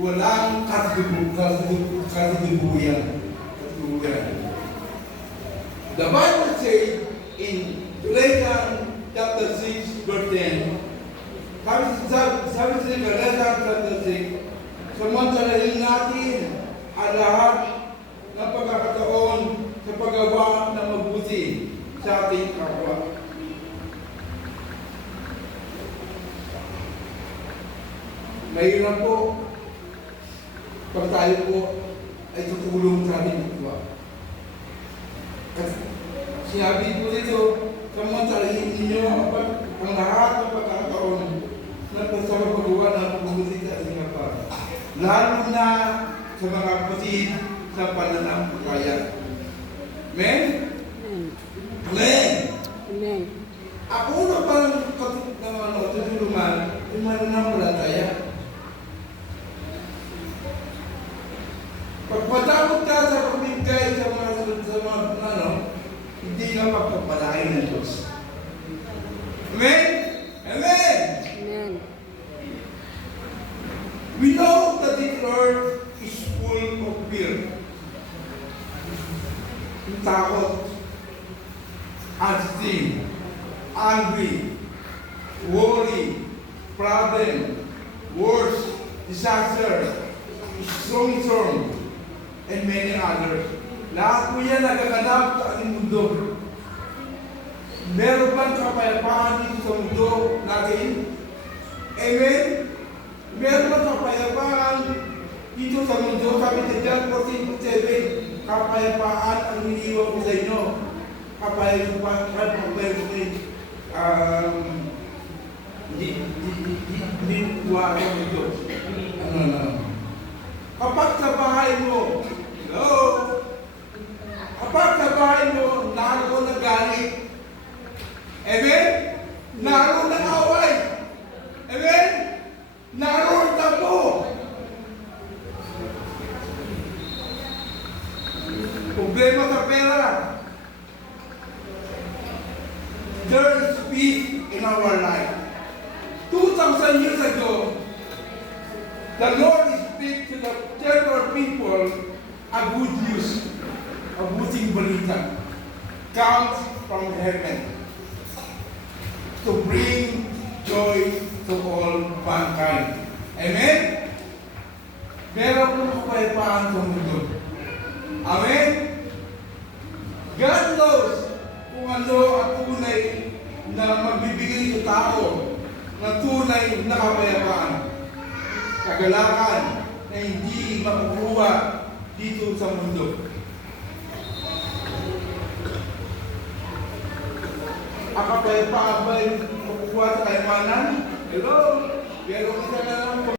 walang katibuyan. The Bible says in Galatians chapter 6, verse 10, sabi sa Galatians chapter 6, samantalahin natin ang lahat ng pagkakataon sa paggawa ng mabuti sa ating kapwa. Mahirap po pag tayo po ay tutulong sa ating kapwa. Kasi sinabi po dito, samantalahin ninyo ang lahat ng pagkakataon na sa paggawa ng mabuti sa ating kapwa. Lalo na sa mga kapatid sa pananampalataya. Amen? Amen? Amen. Ako na parang tutulungan yung mananampalataya. Pagpatawag ka sa pamigay sa mga hindi ka pagpapalain ng Diyos. Amen? Amen? Amen. We know that this earth is full of fear. Takot, anxiety, angry, worry, problem, wars, disaster, storm, and many others. Lahat po yan nagaganap sa ating mundo. Meron bang kapayapaan dito sa mundo natin? Amen? Meron bang kapayapaan dito sa mundo? Sabi sa John 14:7, kapayapaan ang iniiwan ko sa inyo. Kapayapaan hindi tuwa ng Diyos. Kapag sa bahay mo, hello? Kapag sa bahay mo, naroon na galit. Amen? Naroon na away. Amen? Naroon na po. Problema sa pera. There is peace in our life. 2,000 years ago, the Lord speaks to the temporal people a good news, a buting balita, comes from heaven to bring joy to all mankind. Amen? Meron po kapayapaan sa mundo. Amen? God knows kung ano ang tunay na magbibigay sa tao ng tunay na kapayapaan. Kagalakan na hindi makukuha dito sa mundo. Ang kapayapaan ba yung makukuha sa kayamanan? Hello? Pero isa na